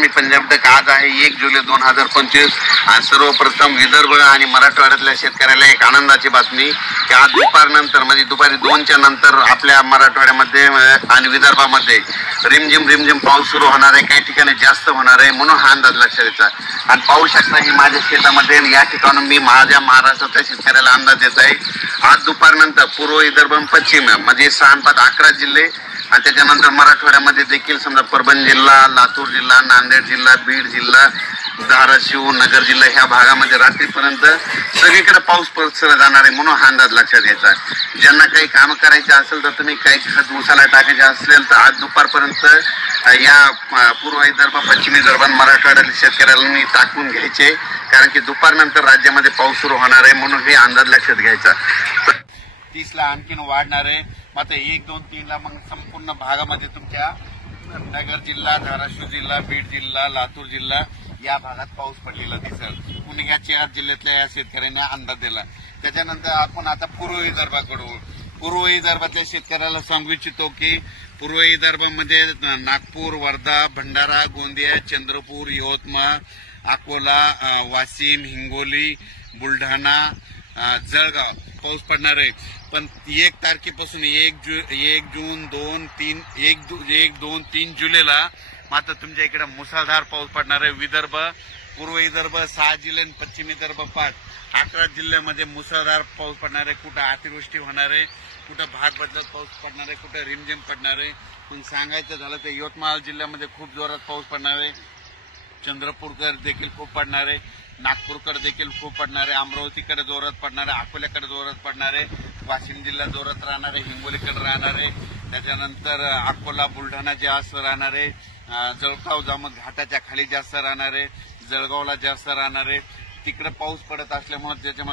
मी पंजाब तक आज आहे 1 जुलै 2025 आणि सर्वप्रथम विदर्भ आणि मराठवाड्यातल्या शेतकऱ्याला एक आनंदाची बातमी की आज दुपारनंतर म्हणजे दुपारी 2च्या नंतर आपल्या मराठवाड्यामध्ये आणि विदर्भामध्ये रिमझिम पाऊस सुरू होणार आहे। काही ठिकाणी जास्त होणार आहे म्हणून हा अंदाज लक्षात येतो आणि पाहू शकता ही माझ्या शेतामध्ये या ठिकाणी मी माझ्या महाराष्ट्राच्या शेतकऱ्याला अंदाज देत आहे। आज दुपारनंतर पूर्व विदर्भ पश्चिम म्हणजे 6-11 जिल्हे आणि त्याच्यानंतर मराठवाड्यामध्ये देखील समजा परभणी जिल्हा, लातूर जिल्हा, नांदेड जिल्हा, बीड जिल्हा, धाराशिव, नगर जिल्हा ह्या भागामध्ये रात्रीपर्यंत सगळीकडे पाऊस पसरला जाणार आहे म्हणून हा अंदाज लक्षात घ्यायचा। ज्यांना काही काम करायचे असेल तर तुम्ही काही खत ऊसाला टाकायचे असेल तर आज दुपारपर्यंत या पूर्व विदर्भ, पश्चिम विदर्भ, मराठवाड्यातील शेतकऱ्यांनी टाकून घ्यायचे कारण की दुपारनंतर राज्यामध्ये पाऊस सुरू होणार आहे म्हणून हे अंदाज लक्षात घ्यायचा। 30ला आणखीन वाढणार आहे मात्र 1, 2, 3ला मग संपूर्ण भागामध्ये तुमच्या नगर जिल्हा, धाराशिव जिल्हा, बीड जिल्हा, लातूर जिल्हा या भागात पाऊस पडलेला दिसेल म्हणून या 4 जिल्ह्यातल्या या शेतकऱ्यांना अंदाज दिला। त्याच्यानंतर आपण आता पूर्व विदर्भाकडे पूर्व विदर्भातल्या शेतकऱ्याला सांगू इच्छितो की पूर्व विदर्भामध्ये नागपूर, वर्धा, भंडारा, गोंदिया, चंद्रपूर, यवतमाळ, अकोला, वाशिम, हिंगोली, बुलढाणा, जळगाव पाऊस पडणार आहे। पण 1 तारखेपासून 1 जून 1, 2, 3 जुलैला मात्र तुमच्या इकडे मुसळधार पाऊस पडणार आहे। विदर्भ, पूर्व विदर्भ 6 जिल्हे, पश्चिम विदर्भ 5, 11 जिल्ह्यामध्ये मुसळधार पाऊस पडणार आहे। कुठं अतिवृष्टी होणार आहे, कुठं भाग बदलत पाऊस पडणार आहे, कुठं रिमझिम पडणार आहे। पण सांगायचं झालं तर यवतमाळ जिल्ह्यामध्ये खूप जोरात पाऊस पडणार आहे, चंद्रपूरकर देखील खूप पडणार आहे, नागपूरकडे देखील खूप पडणार आहे, अमरावतीकडे जोरात पडणार आहे, अकोल्याकडे जोरात पडणार आहे, वाशिम जिल्हा जोरात राहणार आहे, हिंगोलीकडे राहणार आहे, त्याच्यानंतर अकोला, बुलढाणा जास्त राहणार आहे, जळगाव, जामोद घाटाच्या खाली जास्त राहणार आहे, जळगावला जास्त राहणार आहे। तिकडे पाऊस पडत असल्यामुळे त्याच्यामुळे